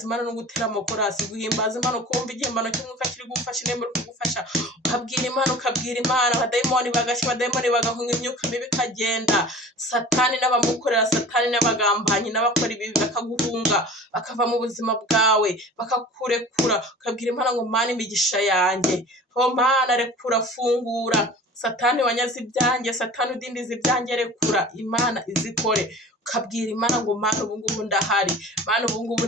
Imana no gutera amakorasi, guhimbaza Imana, kumva igihimbano cy'umwuka kiri gufasha intembero kugufasha, ukabwira Imana, abadayimoni bagasha, abadayimoni bagahunga, imyuka mibi ikagenda, satani n'abamukorera, satani n'abagambanyi n'abakora ibibi bakaguhunga, bakava mu buzima bwawe, bakakurekura, ukabwira Imana ngo Mana imigisha yanjye, Mana rekura, fungura, satani wanyaze ibyanjye, satani udindiza ibyanjye, rekura, Imana izikore, ukabwira Imana ngo Mana ubu ngubu ndahari, Mana ubu ngubu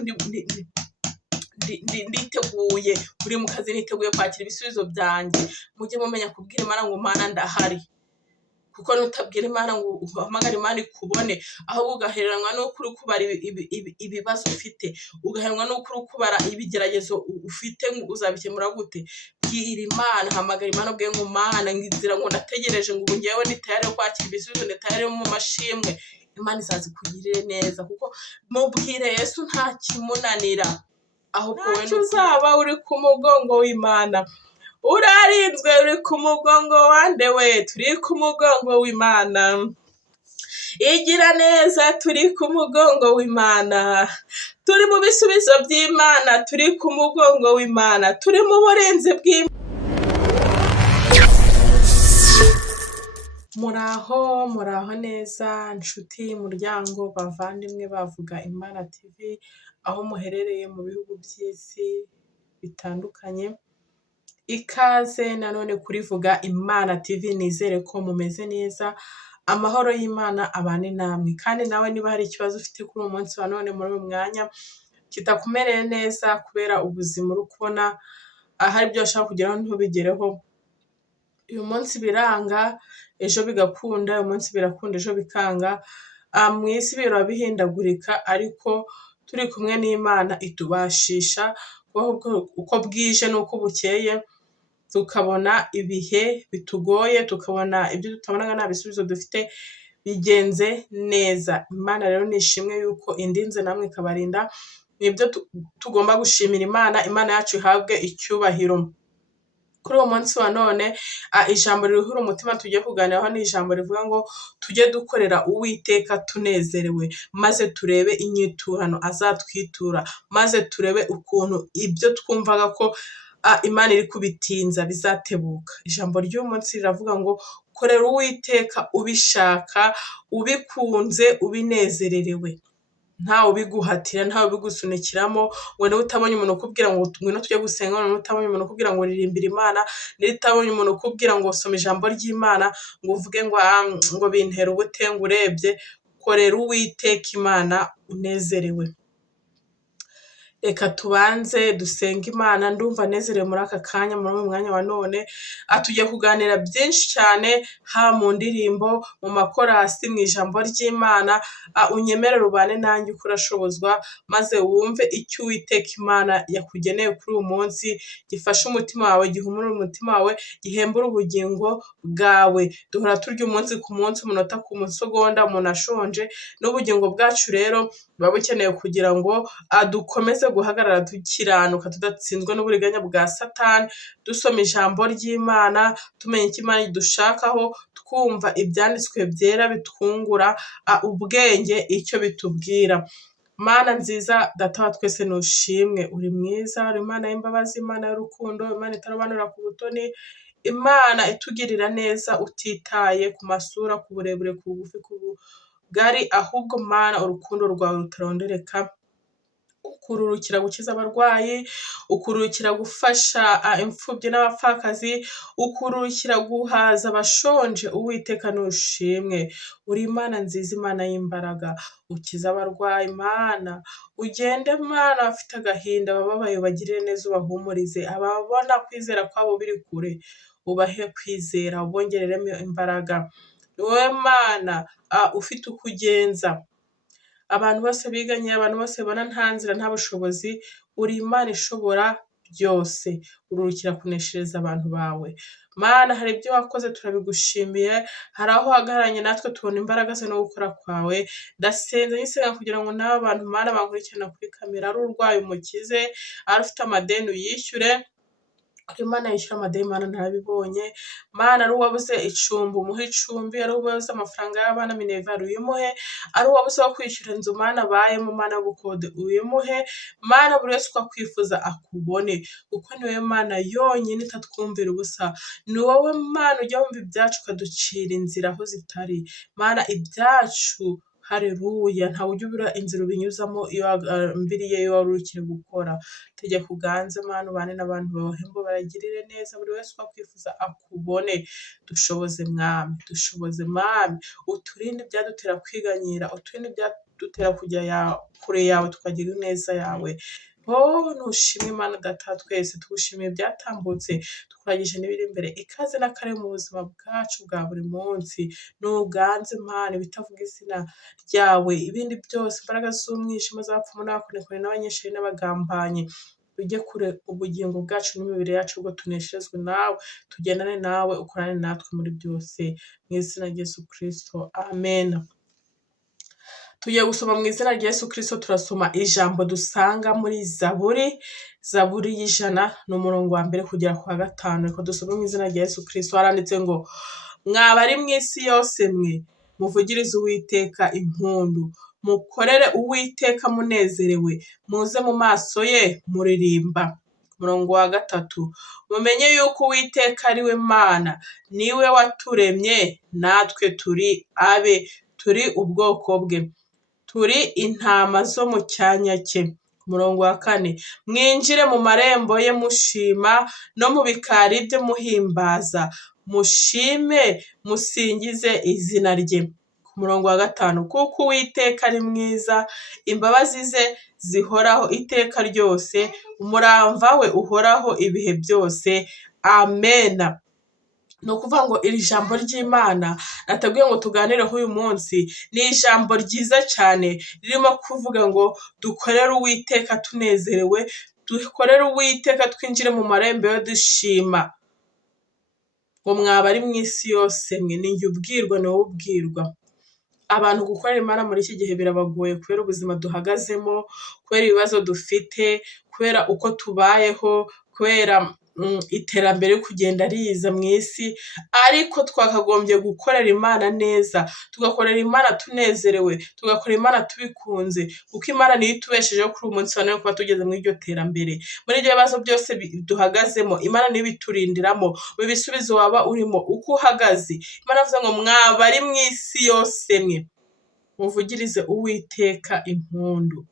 nditeguye, uri mu kazi niteguye kwakira ibisubizo byanjye. Mujye mumenya kubwira Imana ngo Mana ndahari, kuko nutabwira Imana ngo uhamagara Imana ikubone, ahubwo ugahereranwa n'uko uri kubara ibibazo ufite, ugahereranwa n'uko uri kubara ibigeragezo ufite, uzabikemura gute? Bwira Imana, hamagara Imana ubwiye ngo Mana ngira ngo ndategereje, ngo ubu ngewe ndi tayari kwakira ibisubizo, ndi tayari mu mashimwe. Imana izazikugirire neza, kuko mubwire Yesu nta kimunanira, ahubwo wowe uzaba uri ku mugongo w'Imana, urarinzwe, uri ku mugongo wande we, turi ku mugongo w'Imana, igira neza, turi ku mugongo w'Imana, turi mu bisubizo by'Imana, turi ku mugongo w'Imana, turi mu burinzi bw'Imana. Muraho neza nshuti, muryango, bavandimwe bavuga Imana TV, aho muherereye mu bihugu by'isi bitandukanye, ikaze nanone kuri Vuga Imana TV. Nizere ko mumeze neza, amahoro y'Imana abane namwe, kandi nawe niba hari ikibazo ufite kuri uyu munsi wa none, muri uyu mwanya kitakumereye neza kubera ubuzima uri kubona hari ibyo washaka kugeraho ntubigereho, uyu munsi biranga ejo bigakunda, uyu munsi birakunda ejo bikanga, mu isi biraba bihindagurika, ariko turi kumwe n'Imana itubashisha uko bwije n'uko bukeye, tukabona ibihe bitugoye, tukabona ibyo tutabonaga nta bisubizo dufite bigenze neza. Imana rero nishimwe yuko indinze namwe ikabarinda, nibyo tugomba gushimira Imana. Imana yacu ihabwe icyubahiro. Kuri uwo munsi wa none ijambo riruhura umutima tugiye kuganiraho ni ijambo rivuga ngo tujye dukorera Uwiteka tunezerewe, maze turebe inyiturano azatwitura, maze turebe ukuntu ibyo twumvaga ko Imana iri kubitinza bizatebuka. Ijambo ry'uyu munsi riravuga ngo korera Uwiteka ubishaka, ubikunze, ubinezererewe, ntawe ubiguhatira, ntawe ubigusunikiramo, ngo niba utabonye umuntu ukubwira ngo ngwino tujye gusenga, niba utabonye umuntu ukubwira ngo ririmbira Imana, niba utabonye umuntu ukubwira ngo soma ijambo ry'Imana, ngo uvuge ngo bintera ubute, ngo urebye, korera Uwiteka Imana unezerewe. Reka tubanze dusenge Imana. Ndumva nezerewe muri aka kanya, muri uyu mwanya wa none. Tugiye kuganira byinshi cyane, haba mu ndirimbo, mu makorasi, mu ijambo ry'Imana. Unyemerere ubane nanjye uko urashobozwa, maze wumve icyo Uwiteka Imana yakugeneye kuri uyu munsi, gifashe umutima wawe, gihumure umutima wawe, gihembure ubugingo bwawe. Duhora turya umunsi ku munsi, umunota ku musegonda, umuntu ashonje, n'ubugingo bwacu rero buba bukeneye kugira ngo dukomeze guhagarara dukiranuka, tudatsinzwe n'uburiganya bwa satani, dusoma ijambo ry'Imana, tumenya icyo Imana idushakaho, twumva ibyanditswe byera bitwungura ubwenge icyo bitubwira. Mana nziza, Data wa twese nushimwe, uri mwiza, uri Imana y'imbabazi, Imana y'urukundo, Imana itarobanura ku butoni, Imana itugirira neza utitaye ku masura, ku burebure, ku bugufi, ku bugari, ahubwo Mana urukundo rwawe rutarondereka, ukururukira gukiza abarwayi, ukururukira gufasha imfubyi n'abapfakazi, ukururukira guhaza abashonje. Uwiteka nushimwe, uri Imana nziza, Imana y'imbaraga, ukiza abarwayi Mana, ugende Mana bafite agahinda, abababaye ubagirire neza, ubahumurize, ababona kwizera kwabo biri kure ubahe kwizera, ubongereremo imbaraga. Ni wowe Mana ufite uko ugenza abantu bose biganye, abantu bose babona nta nzira, nta bushobozi, uri Imana ishobora byose, ururukira kuneshereza abantu bawe. Mana, hari ibyo wakoze turabigushimiye, hari aho uhagararanye natwe tubona imbaraga ze no gukora kwawe. Ndasenze nyisenga kugira ngo n'aba bantu Mana bankurikirana kuri kamera, ari urwaye umukize, ari ufite amadeni uyishyure, Imana yishyura amadayimani ntarabibonye. Mana, ari uwabuze icumbi umuhe icumbi, ari uwabuze amafaranga y'abana minervari uyimuhe, ari uwabuze wo kwishyura inzu Mana abayemo Mana y'ubukode uyimuhe. Mana, buri wese uko akwifuza akubone, kuko ni wowe Mana yonyine itatwumvira ubusa. Ni wowe Mana ujya wumva ibyacu ukaducira inzira aho zitari. Mana, ibyacu hareruya ntawe ujya ubura inzira ubinyuzamo iyo wagambiriye iyo wari ukiri gukora. Tegeka uganze Mana, ubane n'abantu bawe ngo baragirire neza, buri wese uko akwifuza akubone. Dushoboze Mwami, dushoboze Mwami, uturinde ibyadutera kwiganyira, uturinde ibyadutera kujya kure yawe tukagira ineza yawe. Ntushimwe Mana Data, twese tugushimiye ibyatambutse, tukuragije n'ibiri imbere. Ikaze n'akare mu buzima bwacu bwa buri munsi. Nuganze Mana ibitavuga izina ryawe, ibindi byose imbaraga z'umwijima z'abapfumu n'abakonikoni n'abanyeshuri n'abagambanyi ujye kure ubugingo bwacu n'imibiri yacu, ubwo tunesherezwe nawe, tugendane nawe, ukorane natwe muri byose, mu izina rya Yesu Kristo, amen. Tugiye gusoma mu izina rya Yesu Kristo, turasoma ijambo dusanga muri Zaburi y'ijana n'umurongo wa mbere kugera ku wa gatanu. Reka dusome mu izina rya Yesu Kristo. Haranditse ngo, mwaba ari mu isi yose mwe, muvugirize Uwiteka impundu, mukorere Uwiteka munezerewe, muze mu maso ye muririmba. Umurongo wa gatatu, mumenye yuko Uwiteka ari we Mana, niwe waturemye, natwe turi abe, turi ubwoko bwe, turi intama zo mu cyanya cye. Umurongo wa kane, mwinjire mu marembo ye mushima, no mu bikari bye muhimbaza, mushime musingize izina rye. Ku murongo wa gatanu, kuko Uwiteka ari mwiza, imbabazi ze zihoraho iteka ryose, umuramva we uhoraho ibihe byose, amen. Ni ukuvuga ngo iri jambo ry'Imana nateguye ngo tuganireho uyu munsi ni ijambo ryiza cyane, ririmo kuvuga ngo dukorere Uwiteka tunezerewe, dukorere Uwiteka twinjire mu marembo yo dushima. Ngo mwaba ari mu isi yose mwe, ni njye ubwirwa, ni wowe ubwirwa. Abantu gukorera Imana muri iki gihe birabagoye kubera ubuzima duhagazemo, kubera ibibazo dufite, kubera uko tubayeho, kubera iterambere kugenda riza mu isi, ariko twakagombye gukorera Imana neza, tugakorera Imana tunezerewe, tugakorera Imana tubikunze, kuko Imana niyo itubeshejeho kuri uyu munsi wa none kuba tugeze muri iryo terambere. Muri ibyo bibazo byose duhagazemo, Imana niyo ibiturindiramo. Mu bisubizo waba urimo uko uhagaze, Imana avuga ngo mwaba ari mu isi yose mwe, muvugirize Uwiteka impundu,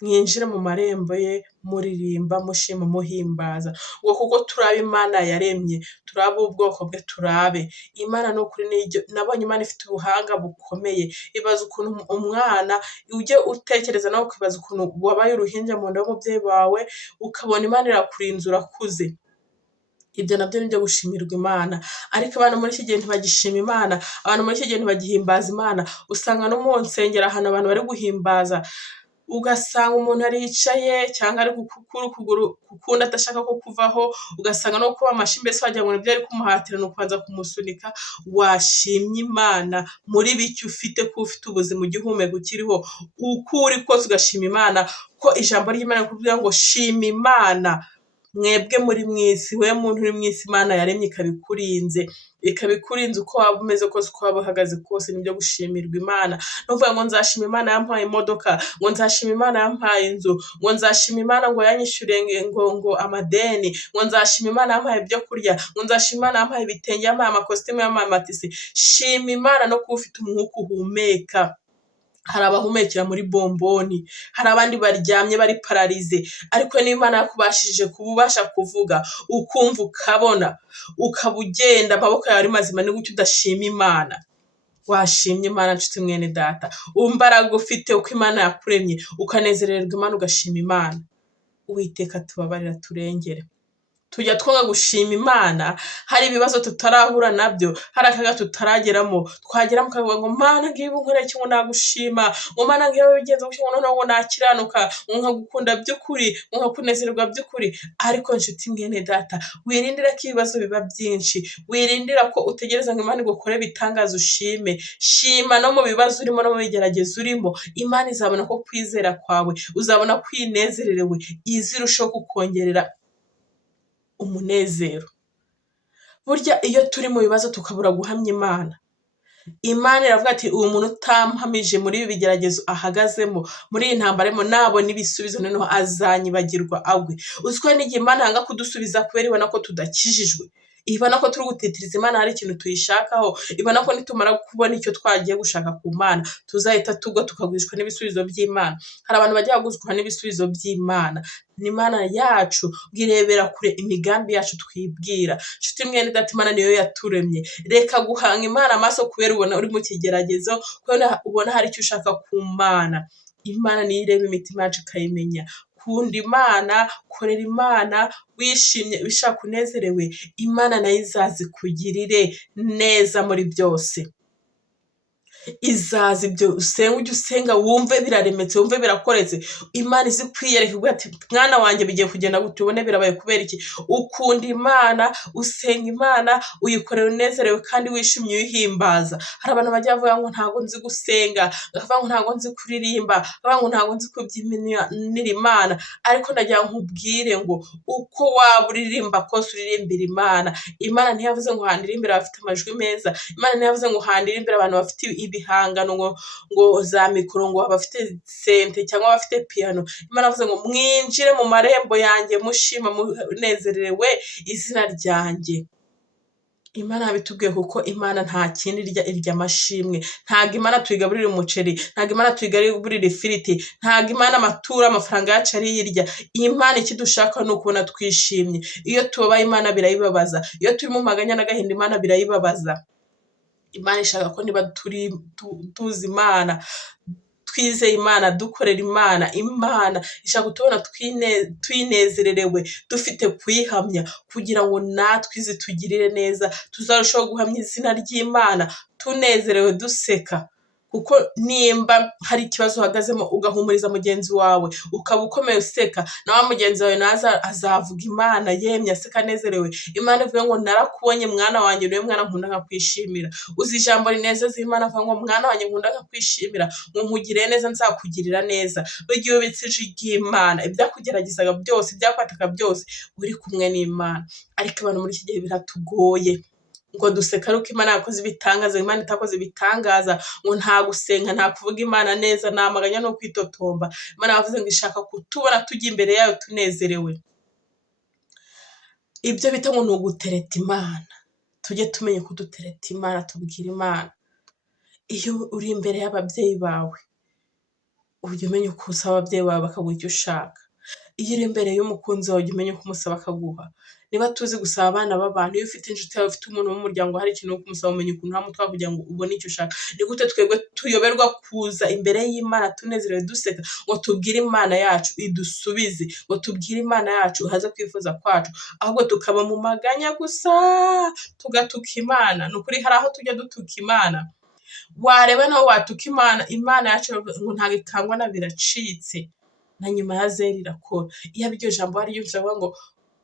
mwinjire mu marembo ye muririmba, mushima, muhimbaza. Ngo kuko turabe Imana yaremye, turabe ubwoko bwe, turabe Imana. Ni ukuri nabonye Imana ifite ubuhanga bukomeye. Ibaza ukuntu umwana, ujye utekereza nawe ukibaza ukuntu wabaye uruhinja mu nda y'umubyeyi wawe, ukabona Imana irakurinze urakuze. Ibyo nabyo ni byo gushimirwa Imana. Ariko abantu muri iki gihe ntibagishima Imana, abantu muri iki gihe ntibagihimbaza Imana. Usanga no mu nsengero ahantu abantu bari guhimbaza, ugasanga umuntu aricaye cyangwa ari gukura ukuguru kukundi adashaka ko kuvaho, ugasanga no kuba amashyi, mbese wagira ngo nibyo ari kumuhatira, ni ukubanza kumusunika. Washimye Imana muri bike ufite, ko ufite ubuzima ugihumeka ukiriho, uko uri kose ugashima Imana, ko ijambo ry'Imana rikubwira ngo shima Imana. Mwebwe muri mu isi, we muntu uri mu isi, Imana yaremye ikabikurinze uko waba umeze kose, uko waba uhagaze kose, nibyo gushimirwa Imana. Nuvuga ngo nzashima Imana yampaye imodoka, ngo nzashima Imana yampaye inzu, ngo nzashima Imana ngo yanyishyuriye ngo amadeni, ngo nzashima Imana yampaye ibyo kurya, ngo nzashima Imana yampaye ibitenge, yampaye amakositimu, yampaye amatisi. Shima Imana no kuba ufite umwuka uhumeka. Hari abahumekera muri bomboni, hari abandi baryamye bari pararize, ariko n'Imana yakubashije kuba ubasha kuvuga, ukumva, ukabona, ukaba ugenda, amaboko yawe ari mazima, ni gutyo udashima Imana. Washimye Imana nshuti mwene data, imbaraga ufite uko Imana yakuremye, ukanezererwa Imana, ugashima Imana. Uwiteka tubabarira turengere. Tujya twanga gushima Imana hari ibibazo tutarahura nabyo, hari akaga tutarageramo, twagera mu kavuga ngo Mana ngiye unkoreye iki ngo nagushima, ngo Mana ngiye bigenze gutyo ngo noneho nakiranuka, ngo nkagukunda by'ukuri, ngo nkakunezerwa by'ukuri. Ariko nshuti mwene data, wirindira ko ibibazo biba byinshi, wirindira ko utegereza ngo Imana igukore ibitangaza ushime. Shima no mu bibazo urimo, no mu bigeragezo urimo, Imana izabona ko kwizera kwawe, uzabona kwinezerewe, izirushaho kukongerera umunezero. Burya iyo turi mu bibazo tukabura guhamya Imana iravuga ati uwo muntu utampamije muri ibi bigeragezo ahagazemo, muri iyi ntambara arimo, nabona ibisubizo noneho azanyibagirwa agwe. Uzi ko n'igihe Imana yanga kudusubiza kubera ibona ko tudakijijwe, ibona ko turi gutitiriza Imana hari ikintu tuyishakaho, ibona ko nitumara kubona icyo twagiye gushaka ku Mana tuzahita tugwa tukagwishwa n'ibisubizo by'Imana. Hari abantu bajya baguzwa n'ibisubizo by'Imana. Imana yacu irebera kure imigambi yacu twibwira. Nshuti mwene data, Imana niyo yaturemye. Reka guhanga Imana amaso kubera ubona uri mu kigeragezo, kubera ubona hari icyo ushaka ku Mana. Imana niyo ireba imitima yacu ikayimenya. Kunda Imana, korera Imana wishimye, bishaka unezerewe, Imana nayo izazikugirire neza muri byose. Izaza ibyo usenga, ujye usenga wumve biraremetse, wumve birakoretse. Imana izi kwiyereka ivuga ati mwana wanjye bigiye kugenda gute, ubone birabaye kubera iki? Ukunda Imana, usenga Imana, uyikorera unezerewe kandi wishimye uyihimbaza. Hari abantu bajya bavuga ngo ntabwo nzi gusenga, bakavuga ngo ntabwo nzi kuririmba, bakavuga ngo ntabwo nzi kubyinira Imana. Ariko ndagira nkubwire ngo uko waba uririmba kose uririmbira Imana. Imana ntiyavuze ngo handirimbire abafite amajwi meza, Imana ntiyavuze ngo handirimbire abantu bafite ibihangano ngo za mikoro, ngo abafite sente cyangwa abafite piano. Imana yavuze ngo mwinjire mu marembo yanjye mushima munezerewe izina ryanjye. Imana yabitubwiye kuko Imana nta kindi irya amashimwe. Ntabwo Imana tuyigaburira umuceri, ntabwo Imana tuyigaburira ifiriti, ntabwo Imana amafaranga yacu ariyirya. Imana icyo dushaka ni ukubona twishimye. Iyo tubabaye Imana birayibabaza, iyo turi mu maganya n'agahinda Imana birayibabaza. Imana ishaka ko niba tuzi Imana, twizeye Imana, dukorera Imana, Imana ishaka kutubona tuyinezererewe, dufite kuyihamya, kugira ngo natwe izi tugirire neza, tuzarushaho guhamya izina ry'Imana tunezerewe duseka. Kuko nimba hari ikibazo uhagazemo ugahumuriza mugenzi wawe, ukaba ukomeye useka, na wa mugenzi wawe naza azavuga Imana yemye aseka anezerewe. Imana ivuga ngo narakubonye mwana wanjye, niwe mwana nkunda nkakwishimira. Uzi ijambo rinezeza Imana avuga ngo mwana wanjye nkunda nkakwishimira, ngo nkugire neza nzakugirira neza. Igihe ubitse ijwi ry'Imana, ibyakugeragezaga byose, ibyakwataka byose, uri kumwe n'Imana. Ariko abantu muri iki gihe biratugoye ngo duseka ariko Imana yakoze ibitangaza, Imana itakoze ibitangaza, ngo nta gusenga, nta kuvuga Imana neza, nta maganya no kwitotomba. Imana yavuze ngo ishaka kutubona tujya imbere yayo tunezerewe. Ibyo bita ngo ni ugutereta Imana. Tujye tumenya ko dutereta Imana, tubwira Imana. Iyo uri imbere y'ababyeyi bawe, ujye umenya uko usaba ababyeyi bawe bakaguha icyo ushaka. Iyo uri imbere y'umukunzi wawe, ujye umenya uko umusaba akaguha. Niba tuzi gusaba abana b'abantu, iyo ufite inshuti yawe, ufite umuntu w'umuryango, hari ikintu wo kumusaba, umenya ukuntu uramutwara kugira ngo ubone icyo ushaka. Ni gute twebwe tuyoberwa kuza imbere y'Imana tunezerewe duseka, ngo tubwire Imana yacu idusubize, ngo tubwire Imana yacu haze kwifuza kwacu, ahubwo tukaba mu maganya gusa tugatuka Imana. Ni ukuri hari aho tujya dutuka Imana, wareba nawe watuka Imana. Imana yacu ngo ntabwo ikangwa na biracitse, na nyuma ya zeri irakora. Iyo iryo jambo hari ryumvise avuga ngo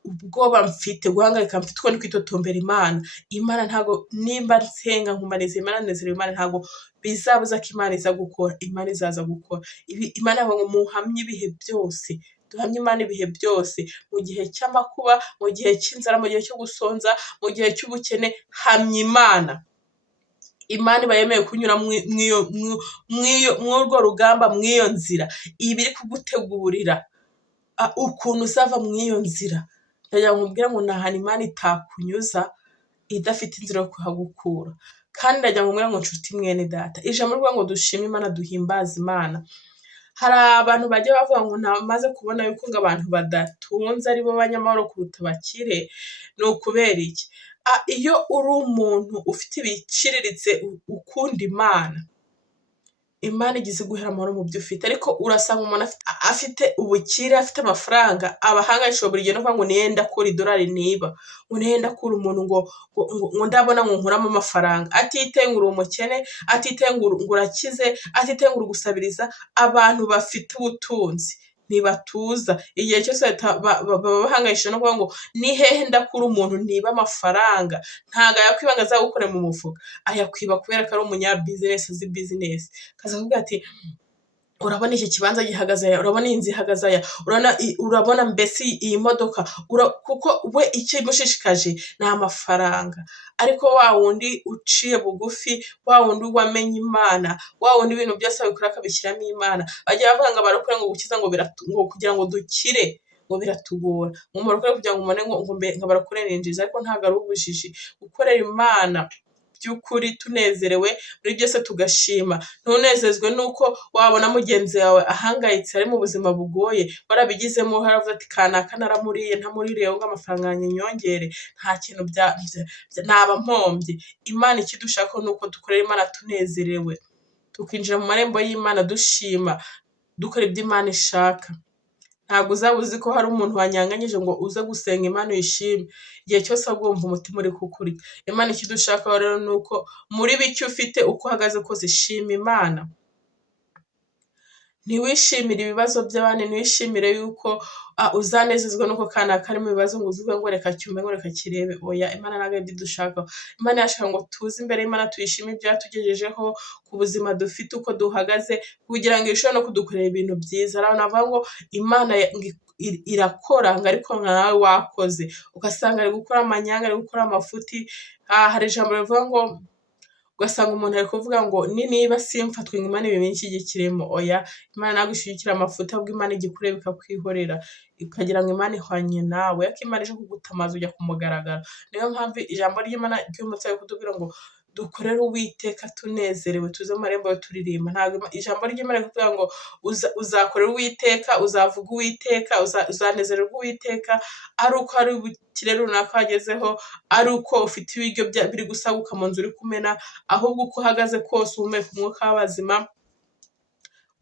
ubwoba mfite, guhangayika mfite, uko ni kwitotombera Imana. Imana ntabwo, nimba nsenga nkumaniza Imana, nezerewe Imana, ntabwo bizabuza ko Imana iza gukora. Imana izaza gukora. Imana ivuga ngo muhamye ibihe byose, duhamye Imana ibihe byose, mu gihe cy'amakuba, mu gihe cy'inzara, mu gihe cyo gusonza, mu gihe cy'ubukene, hamya Imana. Imana iba yemeye kunyura mw'urwo rugamba, mw'iyo nzira. Iba iri kugutegurira ukuntu uzava mw'iyo nzira. Ndagira ngo nkubwire ngo nta hantu Imana itakunyuza idafite inzira yo kuhagukura. Kandi ndagira ngo nkubwire ngo nshuti mwene data, ijambo rivuga ngo dushime Imana, duhimbaze Imana. Hari abantu bajya bavuga ngo namaze kubona yuko ngo abantu badatunze aribo banyamahoro kuruta abakire. Ni ukubera iki? Iyo uri umuntu ufite ibiciriritse ukunda Imana, Imana igize guhera amahoro mu byo ufite. Ariko urasanga umuntu afite ubukire, afite amafaranga, abahangayishwa buri gihe no kuvuga ngo niyenda kura idolari niba, ngo niyenda kura umuntu ngo ndabona ngo nkuramo amafaranga, atiteye ngo uri umukene, atiteye ngo urakize, atiteye ngo uri gusabiriza. Abantu bafite ubutunzi ntibatuza, igihe cyose baba bahangayishije no kuvuga ngo ni hehe ndakura umuntu niba amafaranga. Ntabwo ayakwiba ngo azagukore mu mufuka, ayakwiba kubera ko ari umunyabizinesi, azi bizinesi. Kaza kuvuga ati urabona iki kibanza gihagaze aya, urabona iyi nzu ihagaze aya, urabona mbese iyi modoka, kuko we icyo imushishikaje ni amafaranga. Ariko wa wundi uciye bugufi, wa wundi wamenye Imana, wa wundi ibintu byose abikora akabishyiramo Imana, bagira bavuga ngo abarokore ngo gukiza ngo kugira ngo dukire ngo biratugora, ngo umurokore kugira ngo umone ngo abarokore ni injiji, ariko ntabwo ari ubujiji. Gukorera Imana by'ukuri tunezerewe muri byose tugashima, ntunezezwe nuko wabona mugenzi wawe ahangayitse ari mu buzima bugoye, warabigizemo haravuze ati kanaka naramuriye ntamuririye ngo amafaranga yanjye nyongere, nta kintu naba mpombye. Imana ikidushaka ni uko dukorera Imana tunezerewe, tukinjira mu marembo y'Imana dushima, dukora ibyo Imana ishaka. Ntabwo uzaba uzi ko hari umuntu wanyanganyije ngo uze gusenga Imana uyishime, igihe cyose wumva umutima uri kukurya. Imana ikidushaka rero ni uko muri bike ufite uko uhagaze kose shima Imana. Ntiwishimire ibibazo by'abandi, ntiwishimire yuko uzanezezwa nuko kanaka kari mu bibazo ngo uzuve ngo reka cyume ngo reka kirebe. Oya, Imana ntabwo ibyo dushaka. Imana yashaka ngo tuze imbere y'Imana tuyishime ibyo yatugejejeho ku buzima dufite uko duhagaze, kugira ngo irusheho no kudukorera ibintu byiza. Hari abantu bavuga ngo Imana irakora ngo ariko nawe wakoze, ugasanga ari gukora amanyanga, ari gukora amafuti. Hari ijambo rivuga ngo ugasanga umuntu ari kuvuga ngo niba simfatwe ngo Imana ibinshyigikiremo. Oya, Imana ntabwo ishyigikira amafuti, ahubwo Imana igikureba ikakwihorera, ikagira ngo Imana ihwanye nawe, ariko Imana ije kugutamaza ujya kumugaragara. Niyo mpamvu ijambo ry'Imana ry'umutse ari kutubwira ngo dukorere Uwiteka tunezerewe, tuze mu marembo yo turirimba. Ntabwo ijambo ry'Imana rikuvuga ngo uzakorera Uwiteka, uzavuga Uwiteka, uzanezererwa Uwiteka ari uko hari ubukire runaka wagezeho, ari uko ufite ibiryo biri gusaguka mu nzu uri kumena, ahubwo uko uhagaze kose uhumeka umwuka w'abazima,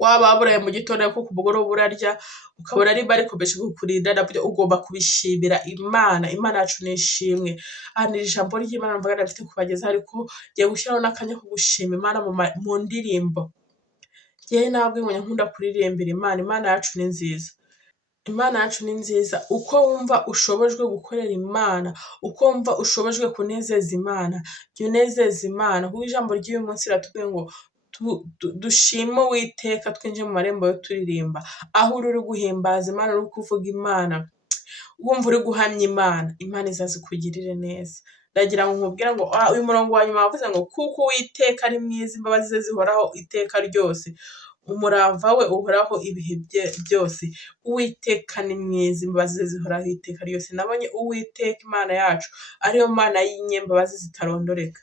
waba waburaye mu gitondo ariko ku mugoroba urarya, ukabona ari ariko mbese kukurinda, nabyo ugomba kubishimira Imana. Imana yacu ni ishimwe. Ni ijambo ry'Imana mvuga ndafite kubagezaho, ariko ngiye gushyiraho n'akanya ko gushima Imana mu ndirimbo. Njyewe ntabwo nkunda kuririmbira Imana. Imana yacu ni nziza. Imana yacu ni nziza. Uko wumva ushobojwe gukorera Imana, uko wumva ushobojwe kunezeza Imana, jya unezeza Imana, kuko ijambo ry'uyu munsi riratubwiye ngo dushime Uwiteka twinjiye mu marembo yo turirimba. Aho uri guhimbaza Imana, uri kuvuga Imana, wumva uri guhamya Imana, Imana izaza ikugirire neza. Ndagira ngo nkubwire ngo uyu murongo wa nyuma wavuze ngo kuko Uwiteka ari mwiza, imbabazi ze zihoraho iteka ryose, umurava we uhoraho ibihe byose. Uwiteka ni mwiza, imbabazi ze zihoraho iteka ryose. Nabonye Uwiteka Imana yacu ariyo Mana y'inyembabazi zitarondoreka.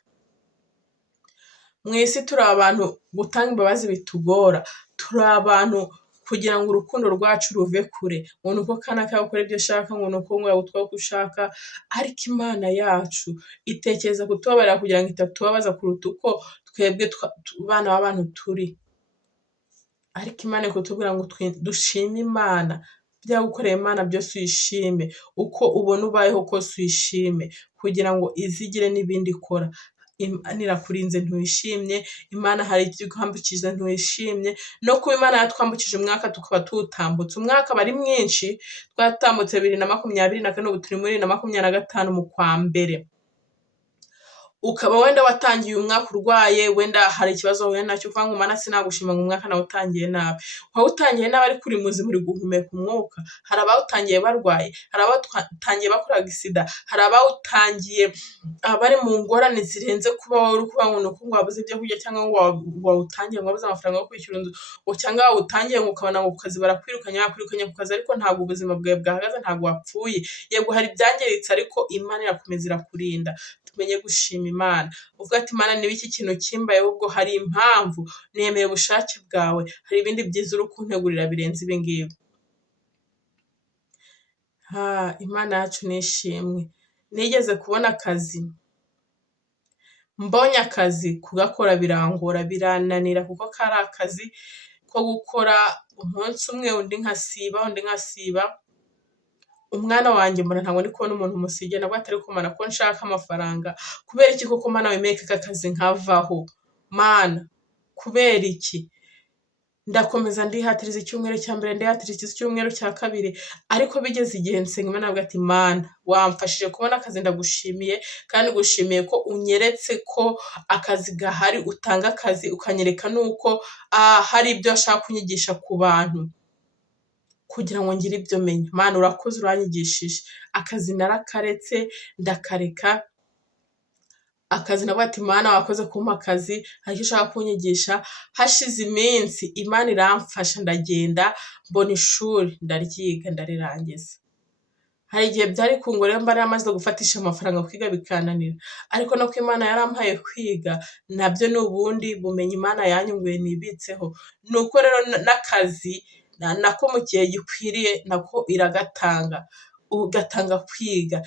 Mu isi turi abantu gutanga imbabazi bitugora, turi abantu kugira ngo urukundo rwacu ruve kure, ngo nuko kanaka yakora ibyo ashaka, ngo nuko yagutwara uko ushaka, ariko Imana yacu itekereza kutubabarira kugira ngo itatubabaza kuruta uko twebwe abana b'abantu turi. Ariko Imana ikutubwira ngo dushime Imana, byagukoreye Imana byose uyishime, uko ubona ubayeho kose uyishime, kugira ngo izigire n'ibindi ikora. Imana irakurinze ntiwishimye, Imana hari ibyo iguhambukije ntiwishimye, no kuba Imana yatwambukije umwaka tukaba tuwutambutse. Umwaka aba ari mwinshi, twatambutse 2024, ubu turi muri 2025 mu kwa mbere. Ukaba wenda watangiye umwaka urwaye, wenda hari ikibazo wahuye nacyo, uvuga ngo Mana sinagushima ngo umwaka nawe utangiye nabi. Wawutangiye nabi ariko uri muzima uri guhumeka umwuka. Hari abawutangiye barwaye, hari abawutangiye bakoraga sida, hari abawutangiye bari mu ngorane zirenze kuba uri kuvuga ngo nuko wabuze ibyo kurya, cyangwa ngo wawutangiye ngo wabuze amafaranga yo kwishyura inzu, cyangwa wawutangiye ngo ukabona ngo ku kazi barakwirukanye ku kazi, ariko ntabwo ubuzima bwawe bwahagaze, ntabwo wapfuye. Yego hari ibyangiritse, ariko Imana irakomeza irakurinda. Tumenye gushima Imana, uvuga ati Imana niba iki kintu kimbaye, ubwo hari impamvu, nemeye ubushake bwawe, hari ibindi byiza uri kuntegurira birenze ibi ngibi. Imana yacu ni ishimwe. Nigeze kubona akazi, mbonye akazi kugakora birangora, birananira, kuko kari akazi ko gukora umunsi umwe, undi nkasiba. Umwana wanjye mbona ntabwo ndi kubona umuntu umusigiye, nabwo atari kumana ko nshaka amafaranga. Kubera iki koko Mana wemeye aka kazi nkavaho? Mana kubera iki? ndakomeza ndihatiriza icyumweru cya mbere, ndihatiriza icyumweru cya kabiri, ariko bigeze igihe nsenga Imana ndavuga ati Mana wamfashije kubona akazi, ndagushimiye kandi gushimiye ko unyeretse ko akazi gahari, utanga akazi ukanyereka nuko hari ibyo ashaka kunyigisha ku bantu kugira ngo ngire ibyo menya. Mana urakoze, uranyigishije. Akazi narakaretse ndakareka, akazi navuga ati Mana wakoze kumpa akazi, hari icyo ushaka kunyigisha. Hashize iminsi Imana iramfasha, ndagenda mbona ishuri ndaryiga ndarirangiza. Hari igihe byari kungora mba naramaze gufatisha amafaranga kwiga bikananira, ariko no ko Imana yarampaye kwiga nabyo ni ubundi bumenyi Imana yanyunguye nibitseho. Nuko rero n'akazi nako mu gihe gikwiriye nako iragatanga, ugatanga kwiga.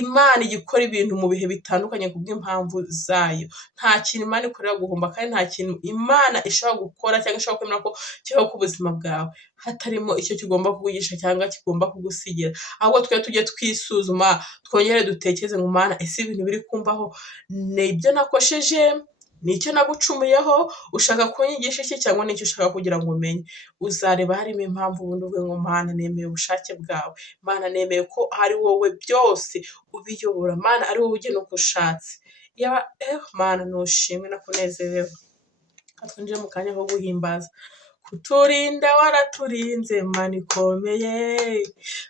Imana igikora ibintu mu bihe bitandukanye kubw'impamvu zayo. Nta kintu Imana ikorera guhomba, kandi nta kintu Imana ishobora gukora cyangwa ishobora kwemera ko kibaho ku buzima bwawe hatarimo icyo kigomba kukugisha cyangwa kigomba kugusigira. Ahubwo twe tujye twisuzuma, twongere dutekereze ngo Mana ese ibintu biri kumbaho ni ibyo nakosheje, nicyo nagucumuyeho, ushaka kunyigisha iki cyangwa nicyo ushaka kugira ngo umenye. Uzareba harimo impamvu ubundi uvuge ngo Mana nemeye ubushake bwawe, Mana nemeye ko ari wowe byose ubiyobora, Mana ari wowe ugena uko ushatse. Mana nushimwe nakunezerewe. Twinjire mu kanya ko guhimbaza. Kuturinda waraturinze Mana ikomeye,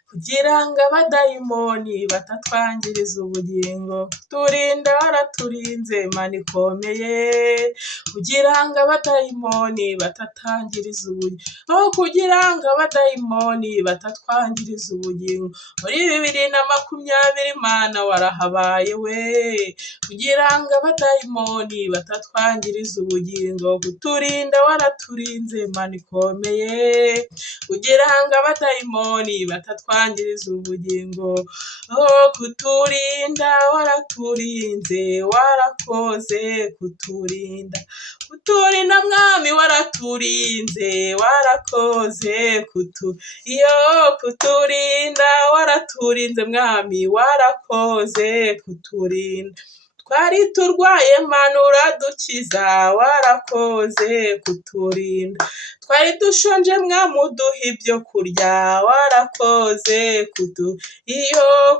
kugira ngo abadayimoni batatwangiriza ubugingo. Kuturinda waraturinze Mana ikomeye, kugira ngo abadayimoni batatwangiriza ubugingo. Kugira ngo abadayimoni batatwangiriza ubugingo. Muri 2020 Mana warahabaye we, kugira ngo abadayimoni batatwangiriza ubugingo. Kuturinda waraturinze Mana ikomeye, kugira ngo abadayimoni batatwangiriza ubugingo. Kuturinda waraturinze, warakoze kuturinda. Kuturinda Mwami waraturinze, warakoze kuturinda waraturinze Mwami, warakoze kuturinda. Twari turwaye Mana uradukiza, warakoze kuturinda. Twari dushonje Mwami uduha ibyo kurya, warakoze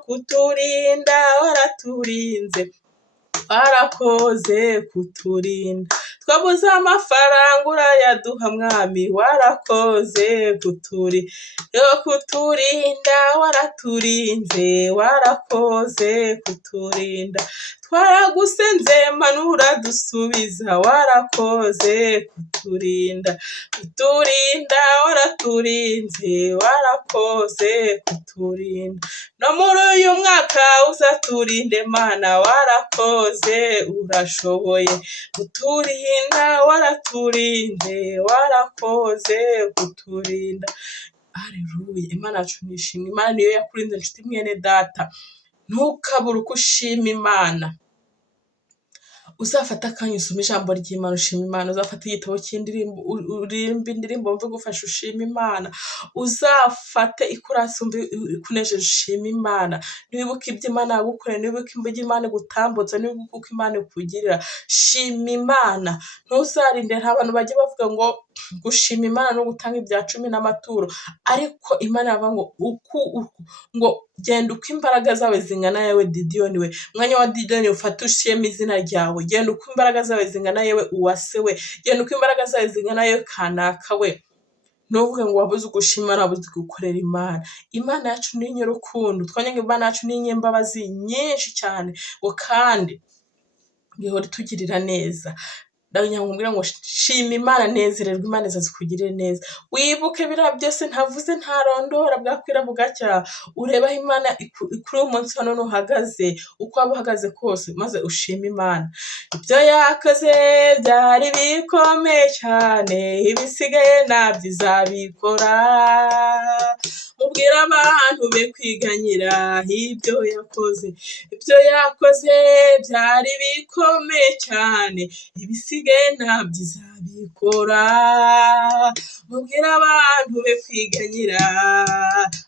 kuturinda waraturinze, warakoze kuturinda. Twabuze amafaranga urayaduha Mwami, warakoze kuturinda waraturinze, warakoze kuturinda. Twaragusenze Mana uradusubiza, warakoze kuturinda. Kuturinda waraturinze, warakoze kuturinda. No muri uyu mwaka uzaturinde Mana, warakoze urashoboye. Kuturinda waraturinze, warakoze kuturinda. Haleluya. Imana yacu nishimwe. Imana niyo yakurinze nshuti mwene data. Ntukabure uko ushima Imana. Uzafata akanya usome ijambo ry'Imana ushima Imana. Uzafata igitabo cy'indirimbo uririmba indirimbo wumve gufasha ushima Imana. Uzafate ikurasi wumve ikunejeje ushima Imana. Niwibuka ibyo Imana yagukoreye, niwibuka ibyo Imana igutambutsa, niwibuka uko Imana ikugirira, shima Imana. Ntuzarinde, nta bantu bajya bavuga ngo gushima Imana no gutanga ibya 10 n'amaturo, ariko Imana yavuga ngo genda uko imbaraga zawe zingana yawe Didiyoni we. Mwanya wa Didiyoni ufate ushime izina ryawe. Genda uko imbaraga zawe zingana yewe Uwase we. Genda uko imbaraga zawe zingana yewe Kanaka we. Ntuvuge ngo wabuze ugushima Imana, wabuze gukorera Imana. Imana yacu ni inyorukundo. Twanyenge Imana yacu ni inyembabazi nyinshi cyane, ngo kandi ihora itugirira neza. Ndabinyankubwira ngo shima Imana, nezererwa, Imana izazikugirira neza. Wibuke biriya byose ntavuze ntarondora, bwakwira bugacya, ureba Imana kuri uyu munsi hano uhagaze, uko waba uhagaze kose, maze ushima Imana. Ibyo yakoze byari bikomeye cyane, ibisigaye nabyo izabikora. Mubwira abantu be kwiganyira ibyo yakoze. Ibyo yakoze byari bikomeye cyane, ibisigaye nabyo izabikora. Mubwira abantu be kwiganyira.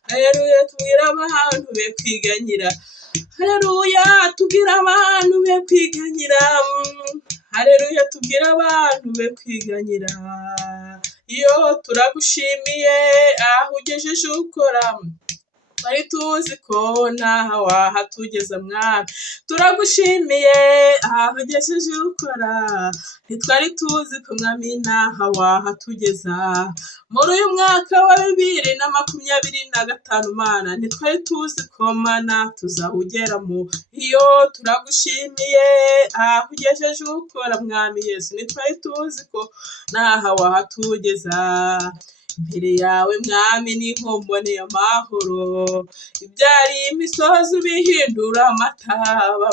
Haleluya. Tubwira abantu be kwiganyira. Haleluya. Tubwira abantu be kwiganyira. Haleluya. Tubwira abantu be kwiganyira. iyo turagushimiye aho ugejeje ukora, twari tuzi ko ntaha wahatugeza mwami, turagushimiye aho ugejeje ukora, ntitwari tuzi ko mwami ntaha wahatugeza, muri uyu mwaka wa 2025 mana, ntitwari tuzi ko mana tuzawugeramo, iyo turagushimiye aho ugejeje ukora mwami Yesu, ntitwari tuzi ko ntaha wahatugeza, imbere yawe mwami niho mboneye amahoro, ibyari imisozi ubihindura amataba,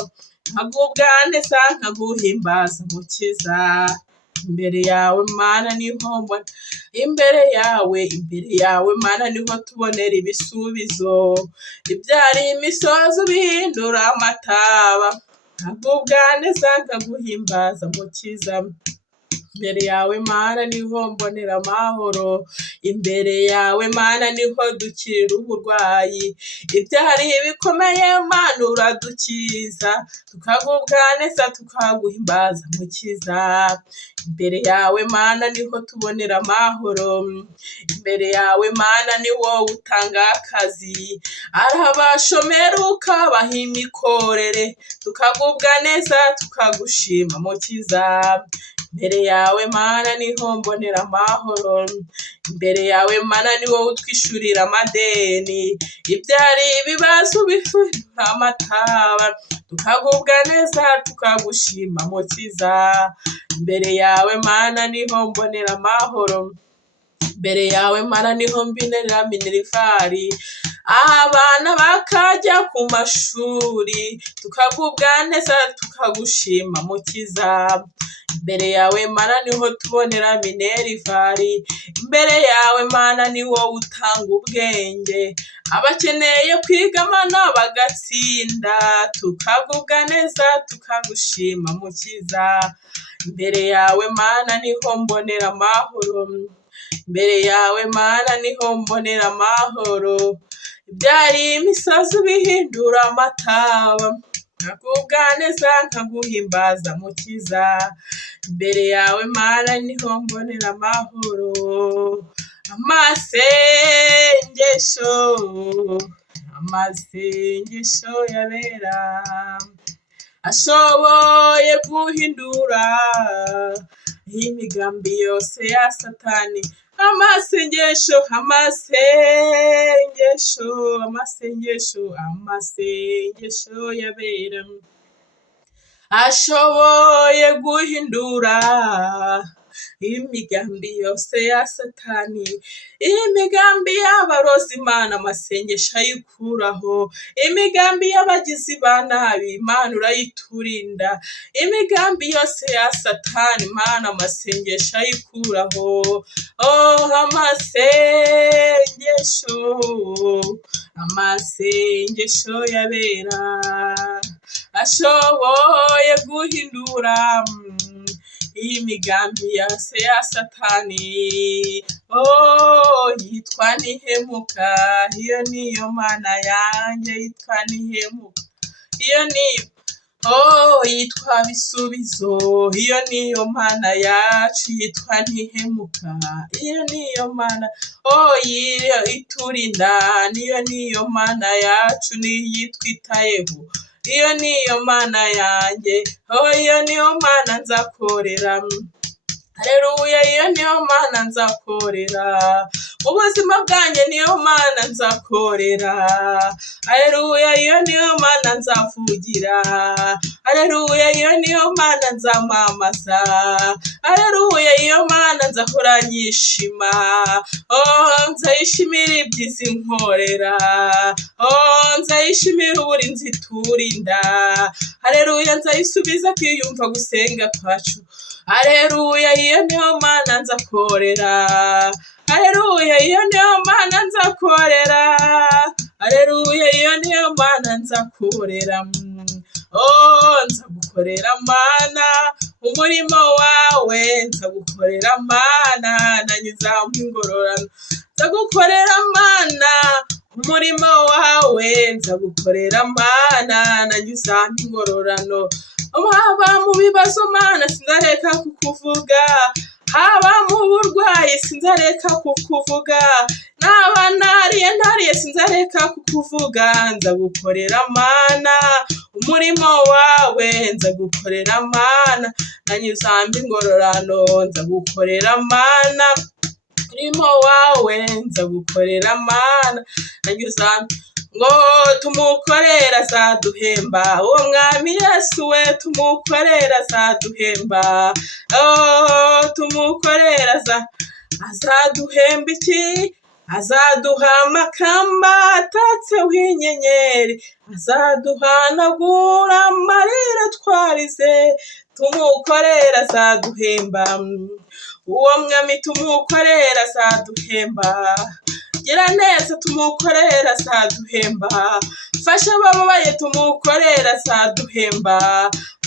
nkagubwa neza nkaguhimbaza mukiza, imbere yawe mana niho mbona, imbere yawe mana niho tubonera ibisubizo, ibyari imisozi ubihindura amataba, nkagubwa neza nkaguhimbaza mukiza, imbere yawe mana niho mbonera amahoro, imbere yawe mana niho dukirira uburwayi, ibyari bikomeye mana uradukiza, tukagubwa neza tukaguhimbaza mukiza, imbere yawe mana niho tubonera amahoro, imbere yawe mana niwo utanga akazi, ari abashomeri ukabaha imikorere, tukagubwa neza tukagushima mukiza, imbere yawe mana niho mbonera amahoro, imbere yawe mana niwo utwishurira amadeni, ibyari ibibazo bihindura amataba, tukagubwa neza tukagushima mukiza, imbere yawe mana niho mbonera amahoro, imbere yawe mana niho mbinera minervari, abana bakajya ku mashuri, tukagubwa neza tukagushima mukiza, imbere yawe mana niho tubonera minervari, imbere yawe mana niwo utanga ubwenge, abakeneye kwiga mana bagatsinda, tukagubwa neza tukagushima mukiza, imbere yawe mana niho mbonera amahoro, imbere yawe mana niho mbonera amahoro, ibyari imisozi ubihindura amataba, nkagubwa neza nkaguhimbaza mukiza, imbere yawe mana niho mbonera amahoro, amasengesho yabera ashoboye guhindura imigambi yose ya satani, amasengesho yabera ashoboye guhindura imigambi yose ya satani, imigambi y'abarozi Imana amasengesho ayikuraho, imigambi y'abagizi ba nabi Imana urayiturinda, imigambi yose ya satani Imana amasengesho ayikuraho, amasengesho yabera ashoboye guhindura imigambi yose ya satani, yitwa Ntihemuka, iyo niyo mana yanjye yitwa Ntihemuka, iyo niyo yitwa Bisubizo, iyo niyo mana yacu yitwa Ntihemuka, iyo niyo mana iturinda, niyo mana yacu niyitwitayeho, iyo niyo mana yanjye, iyo niyo mana nzakorera, haleluya, iyo niyo mana nzakorera, mu buzima bwanjye niyo mana nzakorera, haleluya, iyo niyo mana nzavugira, haleluya, iyo niyo mana nzamamaza, haleluya, iyo mana nzahora nyishima, nzayishimira ibyiza inkorera, nzayishimira uburinzi turinda, haleluya, nzayisubiza kwiyumva gusenga kwacu, haleluya, iyo niyo mana nzakorera, haleluya, iyo niyo mana nzakorera, haleluya, iyo niyo mana nzakorera, nzagukorera mana umurimo wawe, nzagukorera mana nanjye nzamuha ingororano, nzagukorera mana umurimo wawe, nzagukorera mana nanjye uzampa ingororano, waba mu bibazo mana sinareka kukuvuga, haba mu burwayi sinzareka kukuvuga, naba ntariye sinzareka kukuvuga, nzagukorera Mana umurimo wawe, nzagukorera Mana nanyuzambe ingororano, nzagukorera Mana umurimo wawe, nzagukorera Mana nanyuzambe ngo tumukorera azaduhemba, uwo mwami Yesu we tumukorera azaduhemba, tumukorera azaduhemba iki? Azaduha amakamba atatseho inyenyeri, azaduhanagura amarira twarize, tumukorera azaduhemba, uwo mwami tumukorera azaduhemba, gira neza tumukorera azaduhemba, fasha abababaye tumukorera azaduhemba,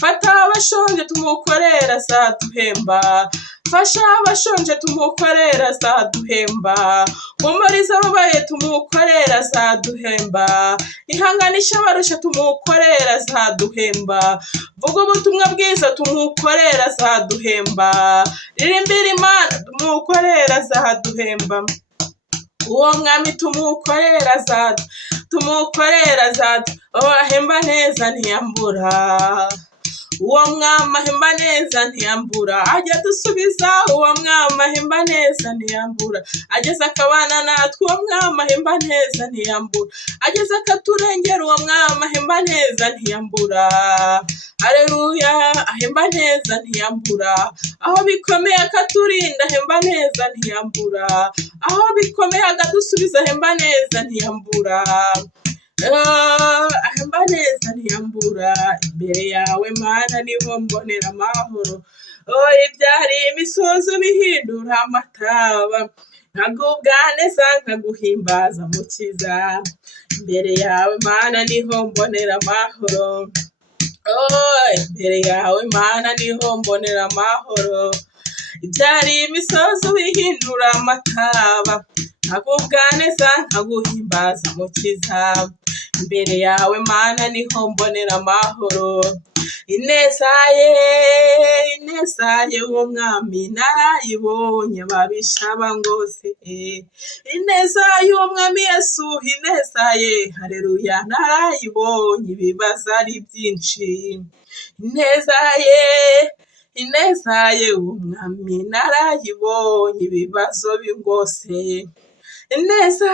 fata abashonje tumukorera azaduhemba, fasha abashonje tumukorera azaduhemba, humuriza ababaye tumukorera azaduhemba, ihanganisha abarusha tumukorera azaduhemba, vuga ubutumwa bwiza tumukorera azaduhemba, ririmbira Imana tumukorera azaduhemba, uwo mwami tumukorera ahemba neza ntiyambura, uwo mwami ahemba neza ntiyambura, ajya dusubiza, uwo mwami ahemba neza ntiyambura, ageze akabana natwe, uwo mwami ahemba neza ntiyambura, ageze akaturengera, uwo mwami ahemba neza ntiyambura, haleluya, ahemba neza ntiyambura, aho bikomeye akaturinda ahemba neza ntiyambura, aho bikomeye akadusubiza ahemba neza ntiyambura, ahemba neza ntiyambura, imbere yawe Mana niho mbonera amahoro, ibyari imisozi bihindura amataba, nkagubwa neza nkaguhimbaza mukiza, imbere yawe Mana niho mbonera amahoro, imbere yawe Mana niho mbonera amahoro, ibyari imisozi bihindura amataba, nkagubwa neza nkaguhimbaza mukiza, imbere yawe Mana niho mbonera amahoro, ineza ye uwo mwami narayibonye, ababisha bangose, ineza y'uwo mwami Yesu, ineza ye, haleluya, narayibonye, ibibazo ari byinshi, ineza ye uwo mwami narayibonye, ibibazo bingose, ineza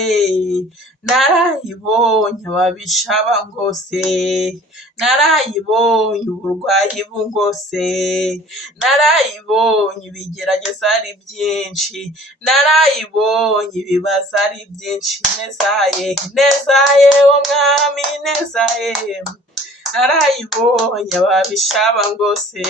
ye narayibonye, ababisha bangose, narayibonye, uburwayi bungose, narayibonye, ibigerageza ari byinshi, narayibonye, ibibazo ari byinshi, ineza ye uwo mwami, ineza ye narayibonye, ababisha bangose,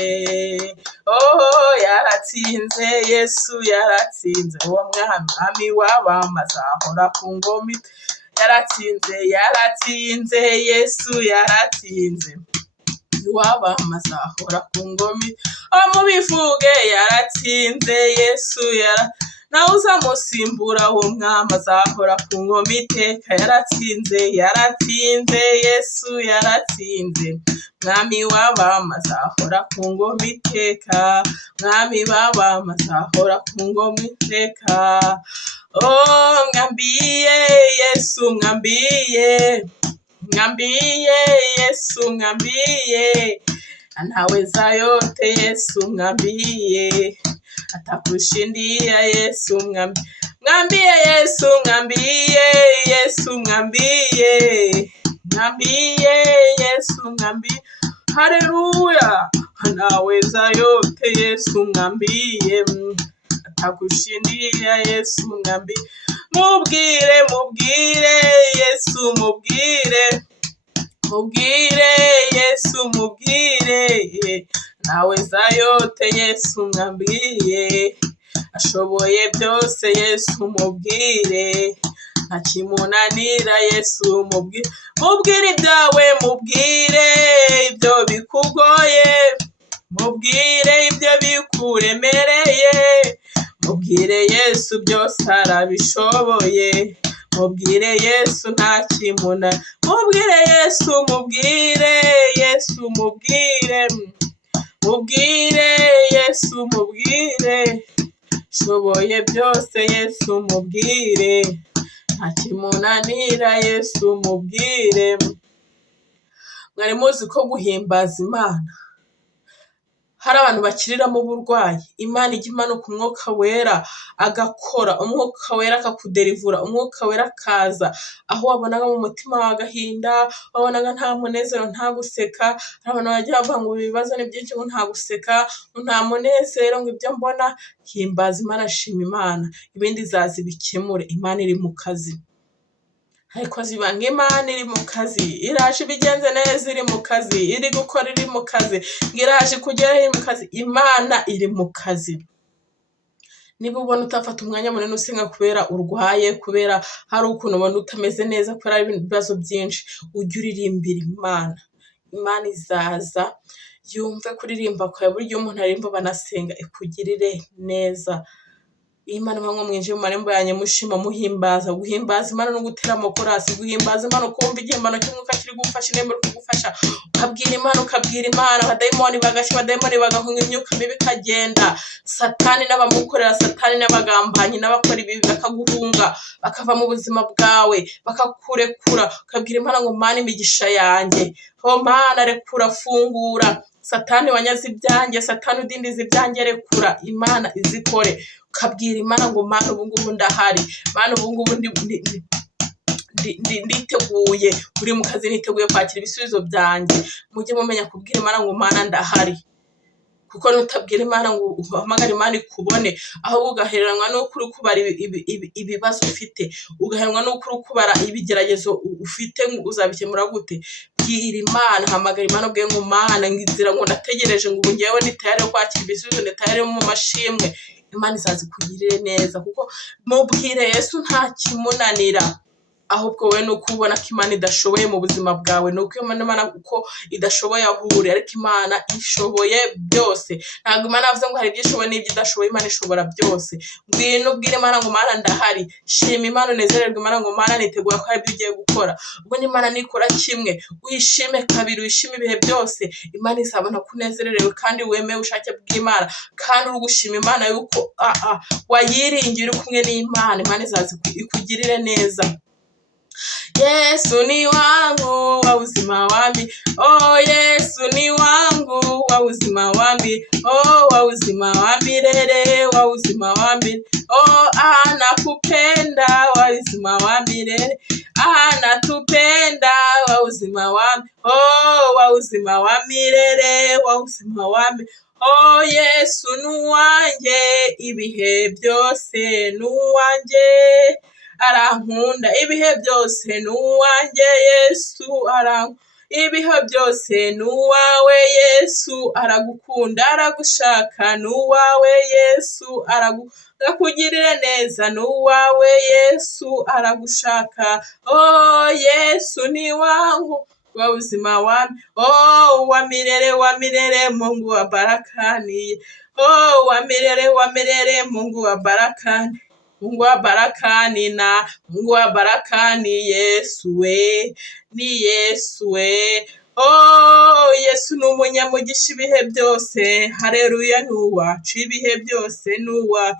yaratsinze, Yesu yaratsinze, uwo mwami w'abami azahora ku ngoma, yaratsinze, Yesu yaratsinze, w'abami azahora ku ngoma, mubivuge, yaratsinze, Yesu nawe uzamusimbura, uwo mwami azahora ku ngoma iteka, yaratsinze, Yesu yaratsinze, mwami w'abami azahora ku ngoma iteka, mwami w'abami azahora ku ngoma iteka, mwambiye Yesu, mwambiye Yesu, mwambiye anaweza yote, Yesu mwambiye atakushindia, Yesu mwambie, Yesu mwambie, Yesu mwambie, Yesu mwambie, haleluya, anaweza yote, Yesu mwambie atakushindia, Yesu mwambie, mubwire Yesu, mubwire Yesu, mubwire naweza yote, Yesu mwambie ashoboye byose, Yesu mubwire ntakimunanira, Yesu mubwire ibyawe, mubwire ibyo bikugoye, mubwire ibyo bikuremereye, mubwire Yesu byose arabishoboye, mubwire Yesu ntakimunanira, mubwire Yesu, mubwire Yesu, mubwire mubwire Yesu mubwire, shoboye byose Yesu mubwire, ntakimunanira Yesu mubwire. Mwari muzi ko guhimbaza Imana hari abantu bakiriramo uburwayi, Imana ijya imanuka umwuka wera agakora, umwuka wera akakuderivura, umwuka wera akaza aho wabonaga mu mutima wawe agahinda, wabonaga nta munezero, nta guseka. Hari abantu bagira bavuga ngo ibibazo ni byinshi, ngo nta guseka, ngo nta munezero, ngo ibyo mbona. Himbaza Imana, shima Imana, ibindi izaza ibikemure. Imana iri mu kazi. Ariko ziba ngo Imana iri mu kazi, iraje ibigenze neza, iri mu kazi, iri gukora, iri mu kazi, ngo iraje kugera, iri mu kazi. Imana iri mu kazi. Niba ubona utafata umwanya munini usenga kubera urwaye, kubera hari ukuntu ubona utameze neza, kubera hari ibibazo byinshi, ujye uririmbira Imana. Imana izaza yumve kuririmba kwawe. Burya umuntu aririmba banasenga ikugirire neza. Imana bamwe mwinjiye mu marembo yanjye mushima muhimbaza. Guhimbaza Imana no gutera amakorasi. Guhimbaza Imana ukumva igihimbano cy'umwuka kiri gufasha, intebe iri kugufasha, ukabwira Imana, abadayimoni bagashya, abadayimoni bagahunga, imyuka mibi ikagenda, satani n'abamukorera, satani n'abagambanyi n'abakora ibibi bakaguhunga, bakava mu buzima bwawe, bakakurekura. Ukabwira Imana ngo Mana imigisha yanjye, oh Mana rekura, fungura. Satani wanyaze ibyanjye, satani udindiza ibyanjye, rekura. Imana izikore. Ukabwira Imana ngo Mana ubu ngubu ndahari, Mana ubu ngubu nditeguye, uri mu kazi, niteguye kwakira ibisubizo byanjye. Mujye mumenya kubwira Imana ngo Mana ndahari. Kuko nutabwira Imana ngo uhamagare Imana ikubone, ahubwo ugaheranwa n'uko uri kubara ibibazo ufite, ugaheranwa n'uko uri kubara ibigeragezo ufite, uzabikemura gute? Bwira Imana, hamagara Imana, ubwiye ngo Mana ngizira, ngo ndategereje, ngo ubu ngewe ndi tayari yo kwakira ibisubizo, ndi tayari mu mashimwe. Imana izaza ikugirire neza, kuko mubwire Yesu nta kimunanira. Ahubwo wowe nuko ubona ko Imana idashoboye mu buzima bwawe, nuko Imana uko idashoboye aho uri, ariko Imana ishoboye byose. Ntabwo Imana yavuze ngo hari ibyo ishoboye n'ibyo idashoboye, Imana ishobora byose. Ngwino ubwire Imana ngo Mana ndahari, shima Imana, unezererwe Imana ngo Mana nitegura ko hari ibyo ugiye gukora. Ubwo Imana nikora kimwe, uyishime kabiri, uyishime ibihe byose, Imana izabona ko unezererewe kandi wemeye ubushake bw'Imana, kandi uri gushima Imana yuko wayiringiye, uri kumwe n'Imana. Imana izaza ikugirire neza. Yesu ni wangu wa uzima wami, oh Yesu ni wangu wa uzima wami, oh wa uzima wa milele, wa uzima wa milele, oh anakupenda wa uzima wa milele, anatupenda wa uzima wa, oh wa uzima wa milele, wa uzima wa milele. Oh Yesu nuwanjye ibihe byose, nuwanjye arankunda ibihe byose, nuwanjye Yesu arankunda ibihe byose, nuwawe Yesu aragukunda, aragushaka, nuwawe Yesu aragukugirira neza, nuwawe Yesu aragushaka. Oh Yesu ni wangu wa uzima wami, oh wa milele, Mungu wa barakani, oh wa milele, Mungu wa barakani, Mungu wa barakani, na Mungu wa barakani, Yesu we, ni Yesu we. Oh Yesu ni umunyamugisha ibihe byose, haleluya, nuwacu ibihe byose, nuwacu.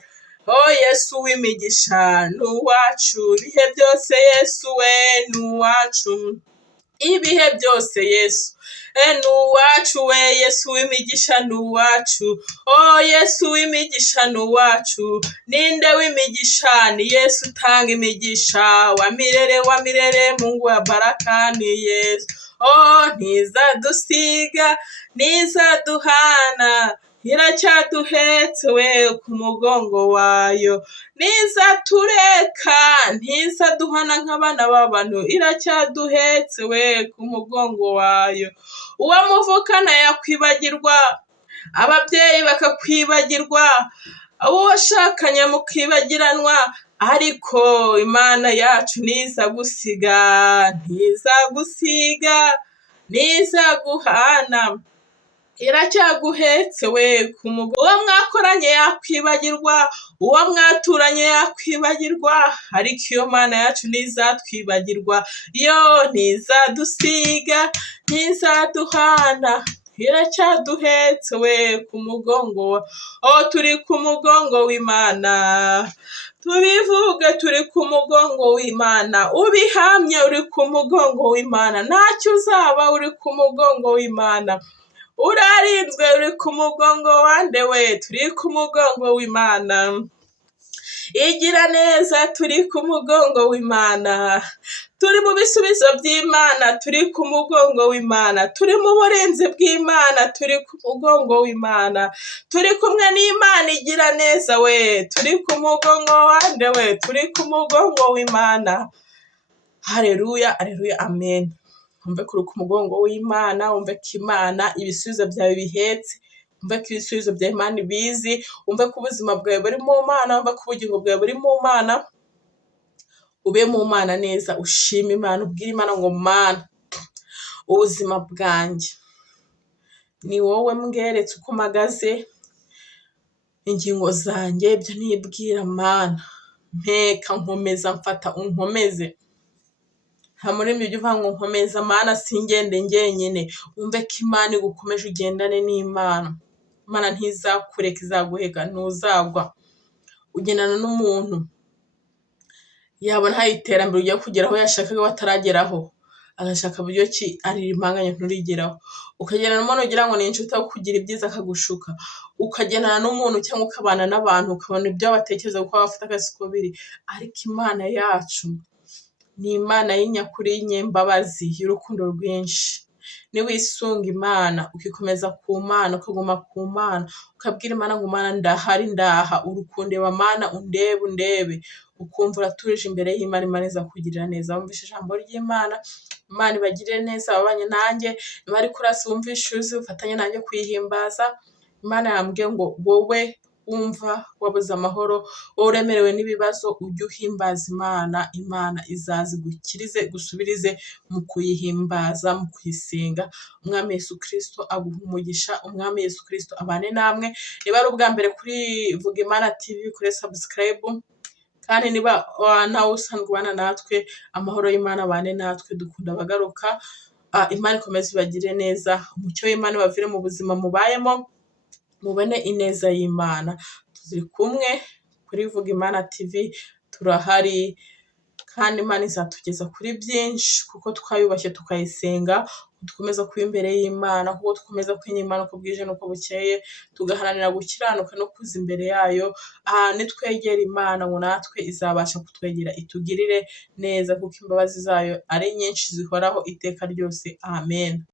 Oh Yesu w'imigisha, nuwacu ibihe byose, Yesu we, nuwacu ibihe byose, Yesu nuwacu we, Yesu w'imigisha nuwacu. Oh Yesu w'imigisha nuwacu. Ninde w'imigisha? Ni Yesu utanga imigisha, wa milele, Mungu wa barakani, Yesu. Oh ntizadusiga, ntizaduhana, iracyaduhetse we ku mugongo wayo, ntizatureka, ntizaduhana nk'abana b'abantu, iracyaduhetse we ku mugongo wayo. Uwamuvukana yakwibagirwa, ababyeyi bakakwibagirwa, abo washakanye mukibagiranwa, ariko Imana yacu ntizagusiga, ntizagusiga, ntizaguhana, iracyaguhetse we ku mugongo. Uwo mwakoranye yakwibagirwa, uwo mwaturanye yakwibagirwa, ariko iyo Mana yacu ntizatwibagirwa, yo ntizadusiga, ntizaduhana, iracyaduhetse we ku mugongo, oh turi ku mugongo w'Imana, tubivuge turi ku mugongo w'Imana, ubihamye uri ku mugongo w'Imana, ntacyo uzaba uri ku mugongo w'Imana, urarinzwe uri ku mugongo wande we, turi ku mugongo w'Imana, igira neza turi ku mugongo w'Imana, turi mu bisubizo by'Imana turi ku mugongo w'Imana, turi mu burinzi bw'Imana turi ku mugongo w'Imana, turi kumwe n'Imana igira neza we, turi ku mugongo wande we, turi ku mugongo w'Imana. Haleluya, haleluya, amen. Umve kuri ku mugongo w'Imana, umve ko Imana ibisubizo byawe bihetse, umve ko ibisubizo bya Imana ibizi, umve ko ubuzima bwawe buri mu Mana, umve ko ubugingo bwawe buri mu Mana, ube mu Mana neza, ushima Imana, ubwire Imana ngo Mana, ubuzima bwanjye ni wowe mbweretse uko mpagaze, ingingo zanjye ibyo nibwira Mana, mpeka nkomeza mfata unkomeze, nta murimo ujya uvuga ngo nkomeza Mana singende njyenyine, wumve ko Imana igukomeje ugendane n'Imana, Imana ntizakureka izaguheka, ntuzagwa, ugendana n'umuntu yabona hari iterambere ugiye kugeraho yashakaga watarageraho, agashaka buryo ki aririmanganya nturigeraho, ukagendana n'umuntu ugira ngo ni inshuti aho kugira ibyiza akagushuka, ukagendana n'umuntu cyangwa ukabana n'abantu ukabona ibyo batekereza kuko bafite akazi ko biri, ariko Imana yacu ni Imana y'inyakuri y'inyembabazi y'urukundo rwinshi, niwisunga Imana ukikomeza ku Mana, ukaguma ku Mana, ukabwira Imana ngo Mana ndahari ndaha, urukundeba Mana undebe, ukumva uratuje imbere y'Imana, Imana izakugirira neza. Wumvishe ijambo ry'Imana, Imana ibagirire neza, ababanye nanjye, niba ari kurasi wumvishe uzi ufatanye nanjye kuyihimbaza, Imana yambwiye ngo wowe wumva wabuze amahoro, wowe uremerewe n'ibibazo, ujye uhimbaza Imana, Imana izaza igukirize igusubirize mu kuyihimbaza, mu kuyisenga. Umwami Yesu Kristo aguha umugisha, umwami Yesu Kristo abane namwe. Niba ari ubwa mbere kuri Vuga Imana TV, kuri subscribe, kandi niba nawe usanzwe ubana natwe, amahoro y'Imana abane natwe, dukunda abagaruka, Imana ikomeze ibagire neza, umucyo w'Imana bavire mu buzima mubayemo, mubone ineza y'Imana. Turi kumwe kuri Vuga Imana TV, turahari, kandi Imana izatugeza kuri byinshi kuko twayubashye tukayisenga, dukomeza kuba imbere y'Imana, kuko dukomeza kwinya Imana uko bwije n'uko bukeye, tugaharanira gukiranuka no kuza imbere yayo, nitwegera Imana ngo natwe izabasha kutwegera itugirire neza, kuko imbabazi zayo ari nyinshi zihoraho iteka ryose, amen.